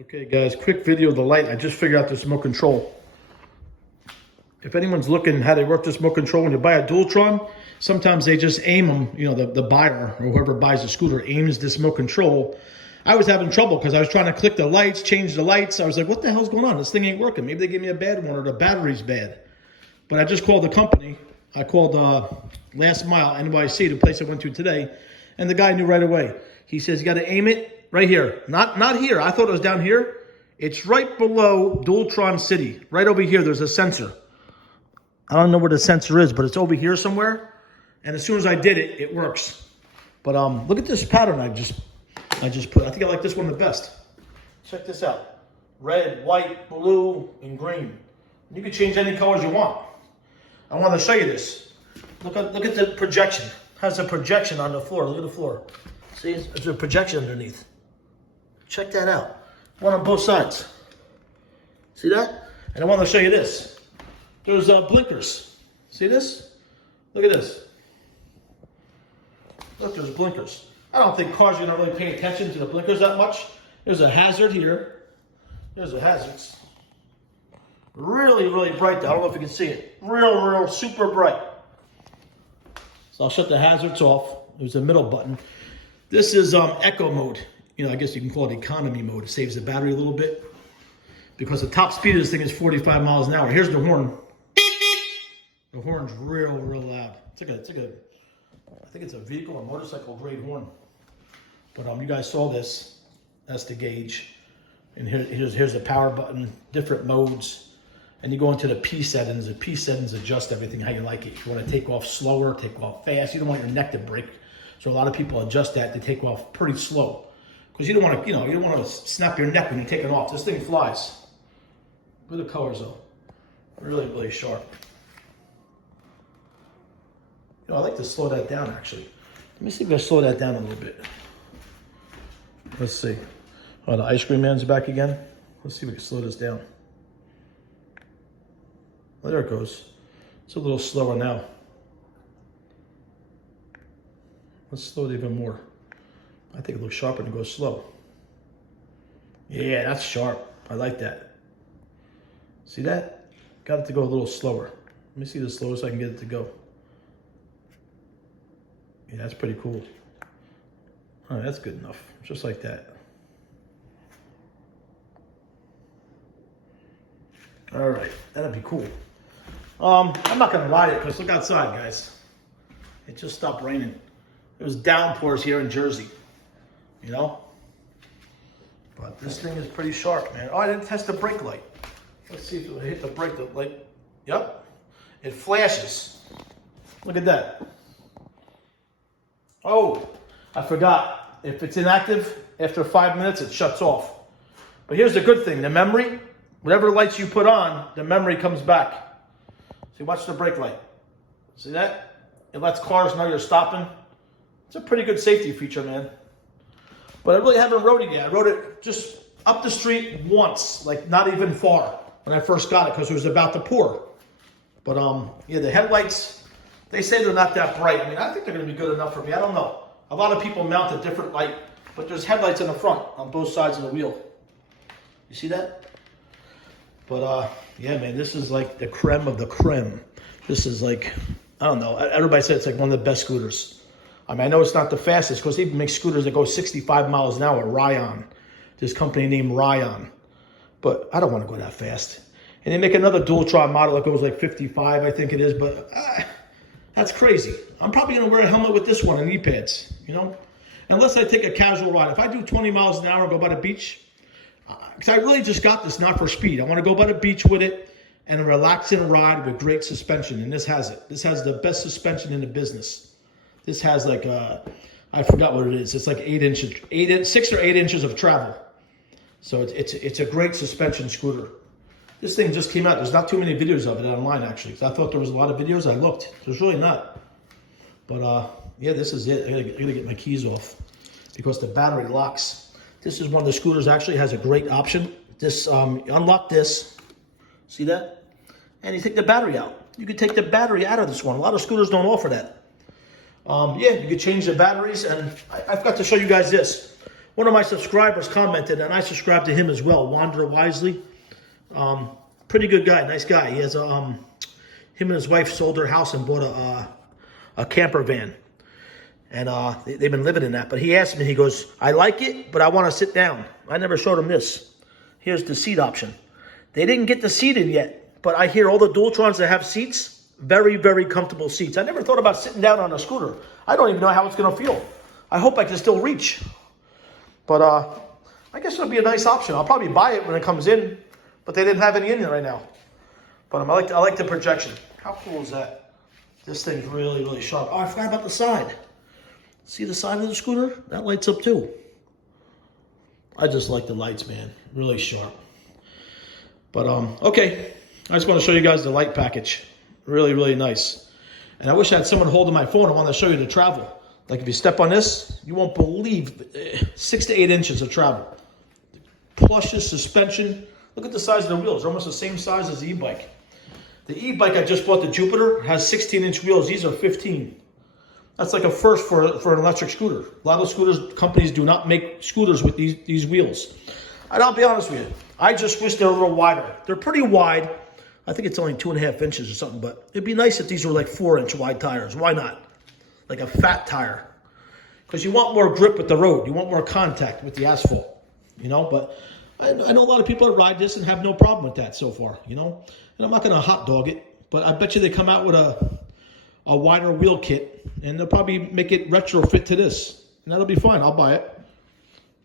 Okay guys, quick video of the light. I just figured out the smoke control. If anyone's looking how they work the smoke control, when you buy a Dualtron, sometimes they just aim them, you know, the buyer or whoever buys the scooter aims the smoke control. I was having trouble because I was trying to click the lights, change the lights. I was like, what the hell's going on? This thing ain't working. Maybe they gave me a bad one or the battery's bad. But I just called the company. I called Last Mile, NYC, the place I went to today, and the guy knew right away. He says, you got to aim it right here. Not here. I thought it was down here. It's right below Dualtron City. Right over here, there's a sensor. I don't know where the sensor is, but it's over here somewhere. And as soon as I did it, it works. But look at this pattern I just put. I think I like this one the best. Check this out. Red, white, blue, and green. You can change any colors you want. I want to show you this. Look at the projection. It has a projection on the floor. Look at the floor. See, there's a projection underneath. Check that out. One on both sides. See that? And I want to show you this. There's blinkers. See this? Look at this. Look, there's blinkers. I don't think cars are going to really pay attention to the blinkers that much. There's a hazard here. There's a hazard. Really, really bright though. I don't know if you can see it. Real, super bright. So I'll shut the hazards off. There's a middle button. This is eco mode. You know, I guess you can call it economy mode. It saves the battery a little bit. Because the top speed of this thing is 45 miles an hour. Here's the horn. The horn's real loud. I think it's a vehicle or motorcycle grade horn. But you guys saw this. That's the gauge. And here's the power button, different modes. And you go into the P settings. The P settings adjust everything how you like it. If you want to take off slower, take off fast. You don't want your neck to break. So a lot of people adjust that to take off pretty slow. Because you don't want to, you don't want to snap your neck when you're taking off. This thing flies. Look at the colors though. Really sharp. I like to slow that down actually. Let me see if I slow that down a little bit. Let's see. Oh, the ice cream man's back again. Let's see if we can slow this down. Well, there it goes. It's a little slower now. Let's slow it even more. I think it looks sharper to go slow. Yeah, that's sharp. I like that. See that? Got it to go a little slower. Let me see the slowest I can get it to go. Yeah, that's pretty cool. All right, that's good enough. Just like that. All right, that'd be cool. I'm not gonna ride it because look outside, guys. It just stopped raining. It was downpours here in Jersey, you know? But this thing is pretty sharp, man. Oh, I didn't test the brake light. Let's see if it'll hit the brake light. Yep, it flashes. Look at that. Oh, I forgot. If it's inactive, after 5 minutes, it shuts off. But here's the good thing. The memory, whatever lights you put on, the memory comes back. See, watch the brake light. See that? It lets cars know you're stopping. It's a pretty good safety feature, man. But I really haven't rode it yet. I rode it just up the street once, like not even far when I first got it because it was about to pour. But yeah, the headlights, they say they're not that bright. I mean, I think they're going to be good enough for me. I don't know. A lot of people mount a different light, but there's headlights in the front on both sides of the wheel. You see that? But yeah, man, this is like the creme of the creme. This is like, I don't know. Everybody said it's like one of the best scooters. I mean, I know it's not the fastest because they even make scooters that go 65 miles an hour, Ryan. This company named Ryan. But I don't want to go that fast. And they make another Dualtron model that goes like 55, I think it is. But that's crazy. I'm probably going to wear a helmet with this one and knee pads, you know? Unless I take a casual ride. If I do 20 miles an hour and go by the beach, because I really just got this not for speed. I want to go by the beach with it and a relaxing ride with great suspension. And this has it. This has the best suspension in the business. This has like, I forgot what it is. It's like 6 or 8 inches of travel. So it's a great suspension scooter. This thing just came out. There's not too many videos of it online, actually. I thought there was a lot of videos. I looked. There's really not. But yeah, this is it. I gotta get my keys off because the battery locks. This is one of the scooters actually has a great option. This, unlock this. See that? And you take the battery out. You can take the battery out of this one. A lot of scooters don't offer that. Yeah, you can change the batteries. And I forgot to show you guys this. one of my subscribers commented, and I subscribe to him as well, Wander Wisely. Pretty good guy, nice guy. He has a, him and his wife sold their house and bought a camper van. And they've been living in that. But he asked me, he goes, I like it, but I want to sit down. I never showed him this. Here's the seat option. They didn't get the seat in yet, but I hear all the Dualtrons that have seats, very, very comfortable seats. I never thought about sitting down on a scooter. I don't even know how it's going to feel. I hope I can still reach. But I guess it'll be a nice option. I'll probably buy it when it comes in, but they didn't have any in there right now. But I like the projection. How cool is that? This thing's really, really sharp. Oh, I forgot about the side. See the side of the scooter? That lights up too. I just like the lights, man. Really sharp. But, okay. I just want to show you guys the light package. Really, really nice. And I wish I had someone holding my phone. I want to show you the travel. Like if you step on this, you won't believe 6 to 8 inches of travel. Plushes, suspension. Look at the size of the wheels. They're almost the same size as the e-bike. The e-bike I just bought, the Jupiter, has 16-inch wheels. These are 15. That's like a first for an electric scooter. A lot of scooters, companies do not make scooters with these wheels. And I'll be honest with you, I just wish they're a little wider. They're pretty wide. I think it's only 2.5 inches or something, but it'd be nice if these were like 4-inch wide tires. Why not? Like a fat tire. Because you want more grip with the road. You want more contact with the asphalt, you know? But I know a lot of people that ride this and have no problem with that so far, you know? And I'm not going to hot dog it, but I bet you they come out with a wider wheel kit, and they'll probably make it retrofit to this, and that'll be fine. I'll buy it.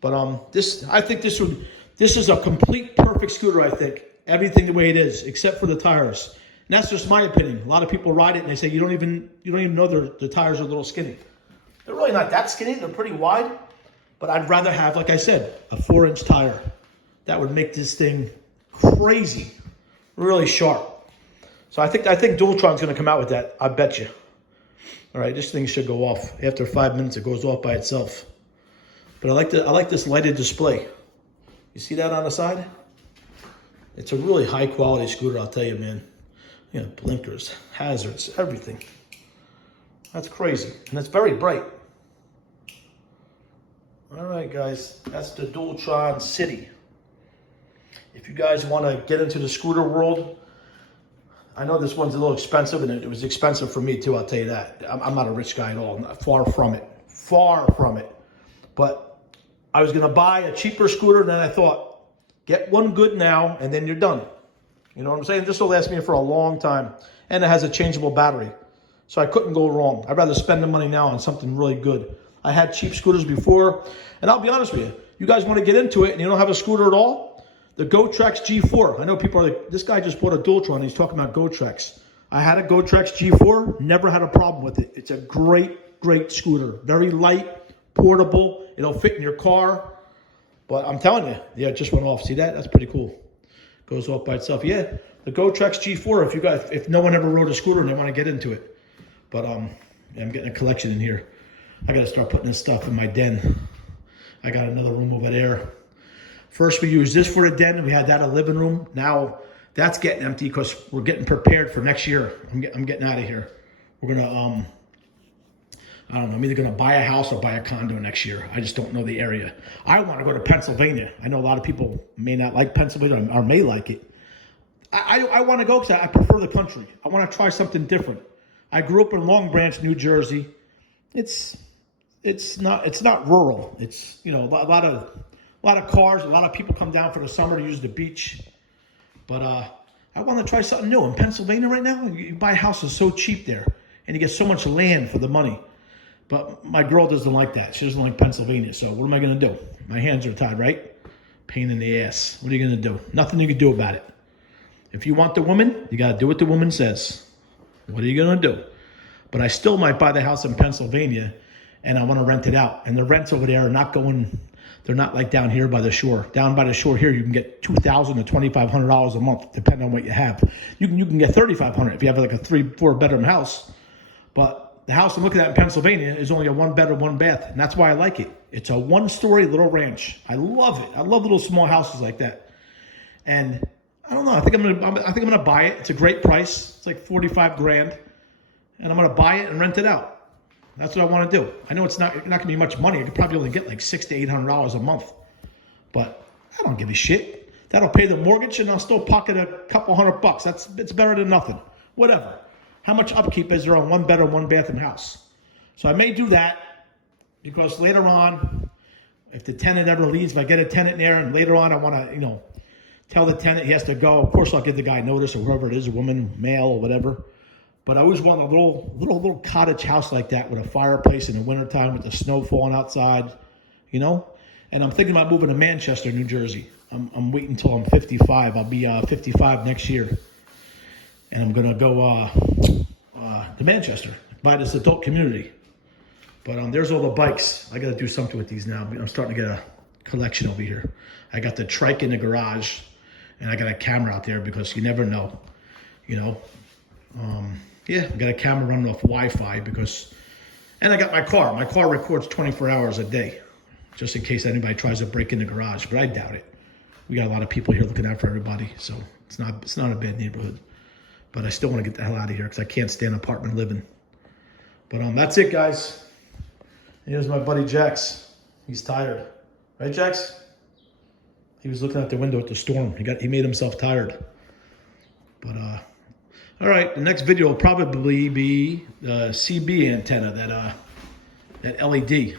But I think this is a complete perfect scooter. I think everything the way it is, except for the tires. And that's just my opinion. A lot of people ride it and they say you don't even know the tires are a little skinny. They're really not that skinny. They're pretty wide. But I'd rather have, like I said, a 4-inch tire. That would make this thing crazy, really sharp. So I think Dualtron's going to come out with that. I bet you. All right, this thing should go off after 5 minutes. It goes off by itself. But I like this lighted display. You see that on the side? It's a really high quality scooter, I'll tell you, man. You know, blinkers, hazards, everything. That's crazy, and it's very bright. All right, guys, that's the Dualtron City. If you guys want to get into the scooter world, I know this one's a little expensive, and it was expensive for me too, I'll tell you that. I'm not a rich guy at all, far from it, far from it. But I was gonna buy a cheaper scooter, and then I thought, get one good now, and then you're done. You know what I'm saying? This will last me for a long time, and it has a changeable battery. So I couldn't go wrong. I'd rather spend the money now on something really good. I had cheap scooters before, and I'll be honest with you, you guys want to get into it and you don't have a scooter at all? The GoTrex G4. I know people are like, this guy just bought a Dualtron, he's talking about GoTrex. I had a GoTrex G4, never had a problem with it. It's a great, great scooter. Very light, portable, it'll fit in your car. But I'm telling you, yeah, it just went off. See that? That's pretty cool. Goes off by itself. Yeah, the GoTrex G4, if no one ever rode a scooter and they want to get into it. But I'm getting a collection in here. I got to start putting this stuff in my den. I got another room over there. First we used this for a den. We had that a living room. Now that's getting empty because we're getting prepared for next year. I'm getting out of here. We're going to, I don't know, I'm either going to buy a house or buy a condo next year. I just don't know the area. I want to go to Pennsylvania. I know a lot of people may not like Pennsylvania or may like it. I want to go because I prefer the country. I want to try something different. I grew up in Long Branch, New Jersey. It's not rural. It's, you know, a lot of cars. A lot of people come down for the summer to use the beach. But I want to try something new. In Pennsylvania right now, you buy houses so cheap there, and you get so much land for the money. But my girl doesn't like that. She doesn't like Pennsylvania. So what am I going to do? My hands are tied, right? Pain in the ass. What are you going to do? Nothing you can do about it. If you want the woman, you got to do what the woman says. What are you going to do? But I still might buy the house in Pennsylvania, and I want to rent it out. And the rents over there are not going, they're not like down here by the shore. Down by the shore here, you can get $2,000 to $2,500 a month, depending on what you have. You can get $3,500 if you have like a 3-4 bedroom house. But the house I'm looking at in Pennsylvania is only a 1-bedroom, 1-bath, and that's why I like it. It's a 1-story little ranch. I love it. I love little small houses like that. And I don't know. I think I'm gonna buy it. It's a great price. It's like $45,000, and I'm gonna buy it and rent it out. That's what I want to do. I know it's not going to be much money. I could probably only get like $600 to $800 a month. But I don't give a shit. That'll pay the mortgage and I'll still pocket a couple $100. It's better than nothing. Whatever. How much upkeep is there on one bedroom, one bathroom house? So I may do that because later on, if the tenant ever leaves, if I get a tenant there and later on I want to, tell the tenant he has to go, of course I'll give the guy notice or whoever it is, a woman, male or whatever. But I always want a little cottage house like that with a fireplace in the wintertime with the snow falling outside, And I'm thinking about moving to Manchester, New Jersey. I'm waiting until I'm 55. I'll be 55 next year. And I'm going to go to Manchester, buy this adult community. But there's all the bikes. I got to do something with these now. I'm starting to get a collection over here. I got the trike in the garage, and I got a camera out there because you never know, I got a camera running off Wi-Fi and I got my car. My car records 24 hours a day, just in case anybody tries to break in the garage, but I doubt it. We got a lot of people here looking out for everybody, so it's not a bad neighborhood. But I still want to get the hell out of here because I can't stand apartment living. But that's it, guys. Here's my buddy Jax. He's tired, right, Jax? He was looking out the window at the storm. He made himself tired. But all right, the next video will probably be the CB antenna, that LED.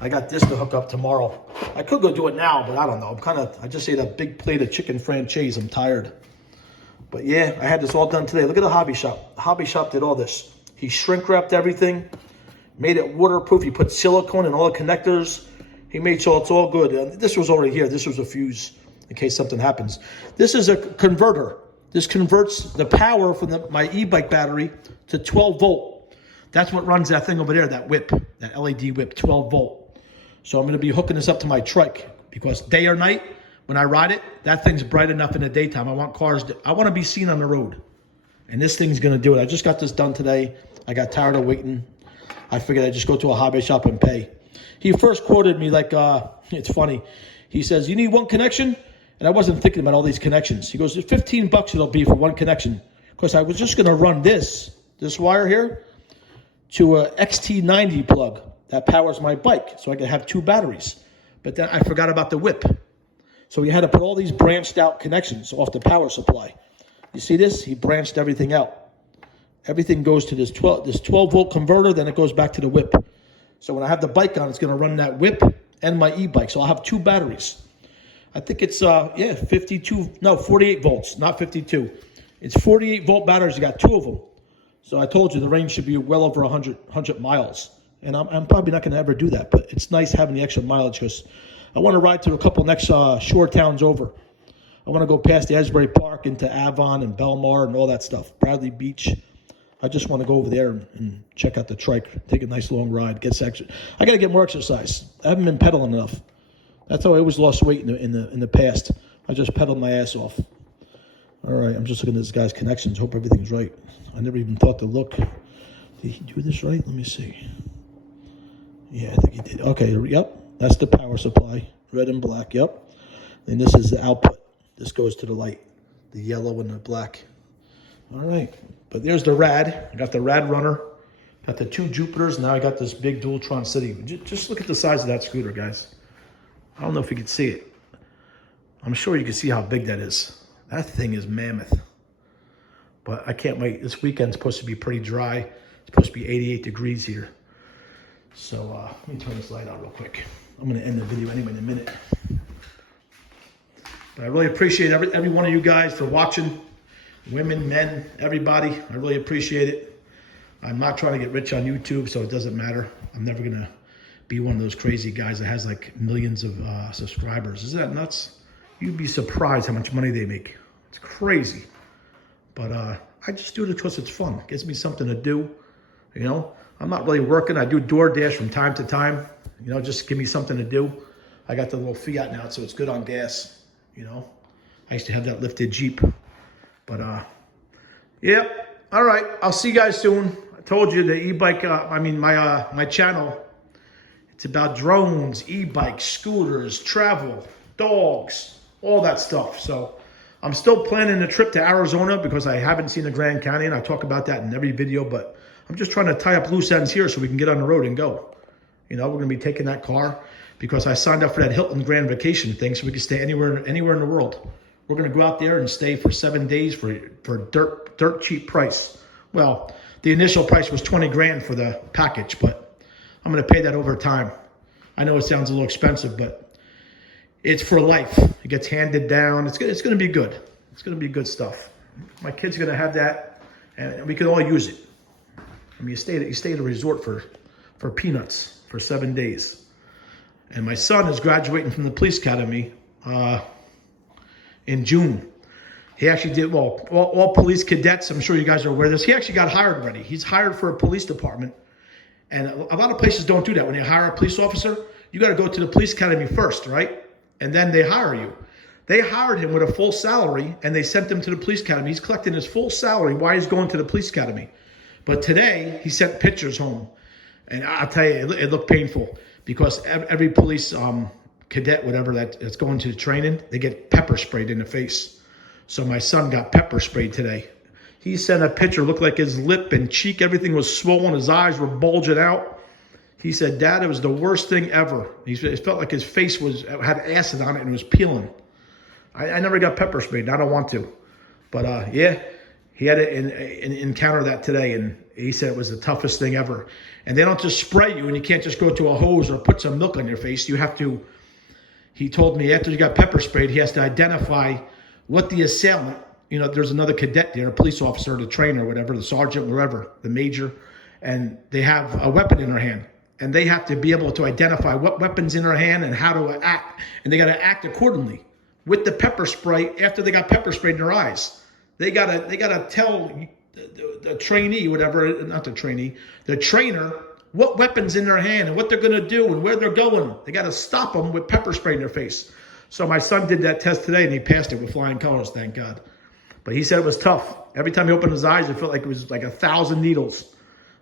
I got this to hook up tomorrow. I could go do it now, but I don't know. I just ate a big plate of chicken franchise. I'm tired. But yeah, I had this all done today. Look at the hobby shop. The hobby shop did all this. He shrink wrapped everything, made it waterproof. He put silicone in all the connectors. He made sure it's all good. This was already here. This was a fuse in case something happens. This is a converter. This converts the power from my e-bike battery to 12 volt. That's what runs that thing over there, that whip, that LED whip, 12 volt. So I'm going to be hooking this up to my trike because day or night, when I ride it, that thing's bright enough in the daytime. I want to be seen on the road. And this thing's going to do it. I just got this done today. I got tired of waiting. I figured I'd just go to a hobby shop and pay. He first quoted me like, it's funny. He says, you need one connection? And I wasn't thinking about all these connections. He goes, $15 it'll be for one connection. Because I was just going to run this wire here to a XT90 plug that powers my bike so I could have two batteries. But then I forgot about the whip. So he had to put all these branched out connections off the power supply. You see this? He branched everything out. Everything goes to this 12 volt converter, then it goes back to the whip. So when I have the bike on, it's going to run that whip and my e-bike. So I'll have two batteries. I think it's, 48 volts, not 52. It's 48 volt batteries. You got two of them. So I told you the range should be well over 100 miles. And I'm probably not going to ever do that, but it's nice having the extra mileage because I want to ride to a couple next shore towns over. I want to go past the Asbury Park into Avon and Belmar and all that stuff. Bradley Beach. I just want to go over there and check out the trike, take a nice long ride, I got to get more exercise. I haven't been pedaling enough. That's how I always lost weight in the past. I just pedaled my ass off. All right, I'm just looking at this guy's connections. Hope everything's right. I never even thought to look. Did he do this right? Let me see. Yeah, I think he did. Okay, yep. That's the power supply, red and black, yep. And this is the output. This goes to the light, the yellow and the black. All right, but there's the rad. I got the rad runner, got the two Jupiters. Now I got this big Dualtron City. Just look at the size of that scooter, guys. I don't know if you can see it. I'm sure you can see how big that is. That thing is mammoth. But I can't wait. This weekend's supposed to be pretty dry. It's supposed to be 88 degrees here. So let me turn this light on real quick. I'm going to end the video anyway in a minute. But I really appreciate every one of you guys for watching. Women, men, everybody. I really appreciate it. I'm not trying to get rich on YouTube, so it doesn't matter. I'm never going to be one of those crazy guys that has like millions of subscribers. Isn't that nuts? You'd be surprised how much money they make. It's crazy. But I just do it because it's fun. It gives me something to do. I'm not really working. I do DoorDash from time to time. Just give me something to do. I got the little Fiat now, so it's good on gas. I used to have that lifted Jeep. But, yep. All right. I'll see you guys soon. I told you the e-bike, my channel, it's about drones, e-bikes, scooters, travel, dogs, all that stuff. So I'm still planning a trip to Arizona because I haven't seen the Grand Canyon. I talk about that in every video, but I'm just trying to tie up loose ends here so we can get on the road and go. You know, we're going to be taking that car because I signed up for that Hilton Grand Vacation thing so we can stay anywhere in the world. We're going to go out there and stay for 7 days for dirt cheap price. Well, the initial price was 20 grand for the package, but I'm going to pay that over time. I know it sounds a little expensive, but it's for life. It gets handed down. It's going to be good. It's going to be good stuff. My kid's going to have that, and we can all use it. I mean, you stay at a resort for peanuts for 7 days. And my son is graduating from the police academy in June. He actually did, well, all police cadets, I'm sure you guys are aware of this, he actually got hired already. He's hired for a police department. And a lot of places don't do that. When you hire a police officer, you got to go to the police academy first, right? And then they hire you. They hired him with a full salary, and they sent him to the police academy. He's collecting his full salary while he's going to the police academy. But today, he sent pictures home. And I'll tell you, it looked painful because every police cadet, whatever, that's going to the training, they get pepper sprayed in the face. So my son got pepper sprayed today. He sent a picture, looked like his lip and cheek, everything was swollen, his eyes were bulging out. He said, Dad, it was the worst thing ever. It felt like his face had acid on it and it was peeling. I never got pepper sprayed, and I don't want to. But yeah, he had to encounter that today, and he said it was the toughest thing ever. And they don't just spray you, and you can't just go to a hose or put some milk on your face. You have to, he told me after he got pepper sprayed, he has to identify what the assailant, you know, there's another cadet there, a police officer, the trainer, whatever, the sergeant, wherever, the major, and they have a weapon in their hand. And they have to be able to identify what weapon's in their hand and how to act. And they got to act accordingly. With the pepper spray, after they got pepper sprayed in their eyes, they gotta tell the trainee, whatever, not the trainee, the trainer, what weapon's in their hand and what they're gonna do and where they're going. They gotta stop them with pepper spray in their face. So my son did that test today and he passed it with flying colors, thank God. But he said it was tough. Every time he opened his eyes, it felt like it was like 1,000 needles.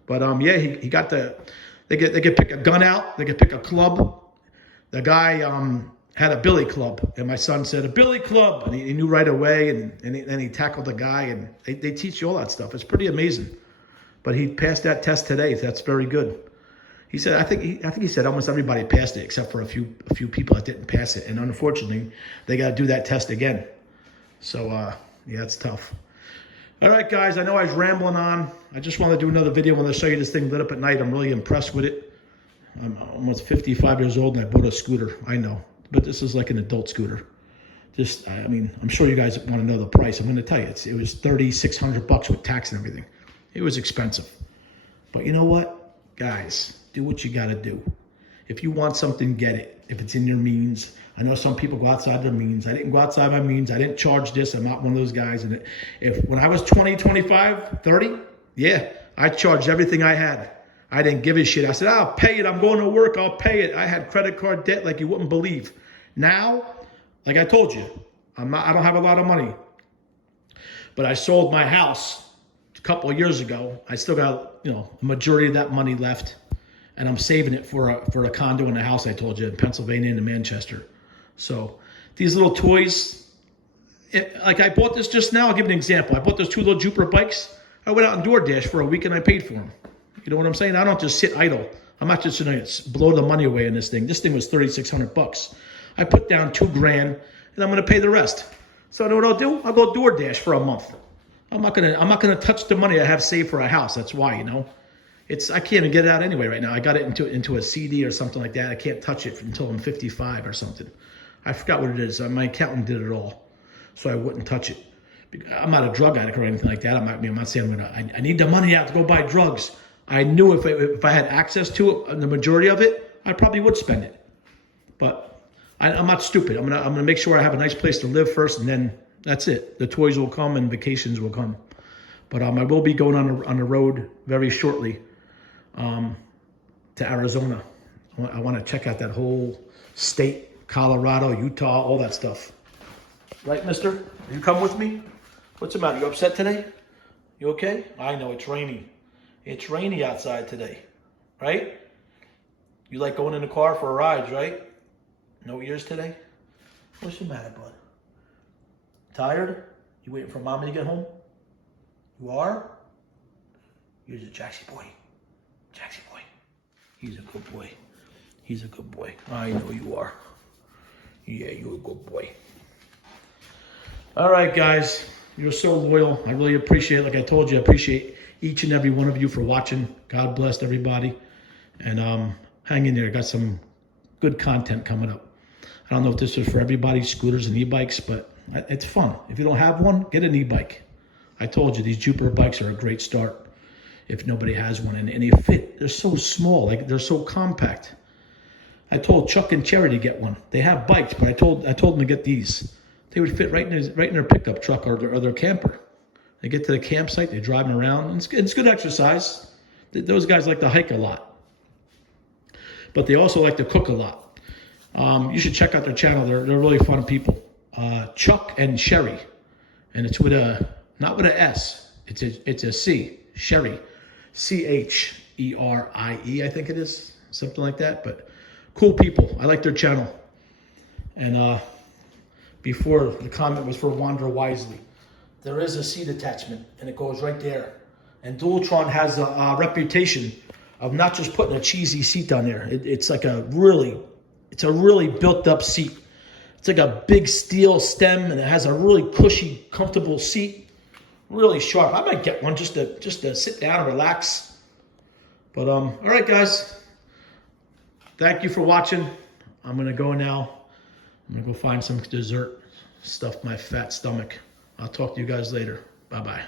But yeah, he got they could pick a gun out, they could pick a club. The guy had a billy club, and my son said, a billy club, and he knew right away, and then he tackled the guy, and they teach you all that stuff. It's pretty amazing. But he passed that test today. That's very good. He said, I think he said almost everybody passed it except for a few people that didn't pass it, and unfortunately, they got to do that test again. So yeah, it's tough. All right, guys, I know I was rambling on. I just want to do another video when I show you this thing lit up at night. I'm really impressed with it. I'm almost 55 years old, and I bought a scooter. I know, but this is like an adult scooter. I mean, I'm sure you guys want to know the price. I'm going to tell you, it was $3,600 with tax and everything. It was expensive. But you know what? Guys, do what you got to do. If you want something, get it. If it's in your means. I know some people go outside their means. I didn't go outside my means. I didn't charge this. I'm not one of those guys. And when I was 20, 25, 30, yeah, I charged everything I had. I didn't give a shit. I said, I'll pay it. I'm going to work. I'll pay it. I had credit card debt like you wouldn't believe. Now, like I told you, I don't have a lot of money. But I sold my house a couple of years ago. I still got, a majority of that money left. And I'm saving it for a condo and a house, I told you, in Pennsylvania and in Manchester. So these little toys, like I bought this just now. I'll give you an example. I bought those 2 little Jupiter bikes. I went out and DoorDash for a week and I paid for them. You know what I'm saying? I don't just sit idle. I'm not just going to blow the money away in this thing. This thing was $3,600. I put down $2,000 and I'm going to pay the rest. So you know what I'll do? I'll go DoorDash for a month. I'm not going to touch the money I have saved for a house. That's why, I can't even get it out anyway right now. I got it into a CD or something like that. I can't touch it until I'm 55 or something. I forgot what it is. My accountant did it all, so I wouldn't touch it. I'm not a drug addict or anything like that. I'm not saying I need the money out to go buy drugs. I knew if I had access to it, the majority of it, I probably would spend it. But I'm not stupid. I'm gonna make sure I have a nice place to live first, and then that's it. The toys will come and vacations will come. But I will be going on the road very shortly to Arizona. I want to check out that whole state, Colorado, Utah, all that stuff. Right, mister? You come with me? What's the matter? You upset today? You okay? I know, it's rainy. It's rainy outside today, right? You like going in the car for a ride, right? No ears today? What's the matter, bud? Tired? You waiting for mommy to get home? You are? Here's a Jaxie boy. Jaxie boy. He's a good boy. He's a good boy. I know you are. Yeah, you're a good boy. All right, guys. You're so loyal. I really appreciate it. Like I told you, I appreciate each and every one of you for watching. God bless everybody. And hang in there. Got some good content coming up. I don't know if this is for everybody, scooters and e-bikes, but it's fun. If you don't have one, get an e-bike. I told you, these Jupiter bikes are a great start if nobody has one. And they fit. They're so small. Like, they're so compact. I told Chuck and Cherry to get one. They have bikes, but I told them to get these. They would fit right in their pickup truck or their camper. They get to the campsite, they drive them around. And it's good exercise. Those guys like to hike a lot. But they also like to cook a lot. You should check out their channel. They're really fun people. Chuck and Sherry. And it's with not with a S. It's a C. Sherry. Cherie, I think it is. Something like that. But cool people. I like their channel. And before, the comment was for Wander Wisely. There is a seat attachment, and it goes right there. And Dualtron has a reputation of not just putting a cheesy seat on there. It's a really built-up seat. It's like a big steel stem, and it has a really cushy, comfortable seat. Really sharp. I might get one just to sit down and relax. But all right, guys. Thank you for watching. I'm gonna go now. I'm gonna go find some dessert, stuff my fat stomach. I'll talk to you guys later. Bye-bye.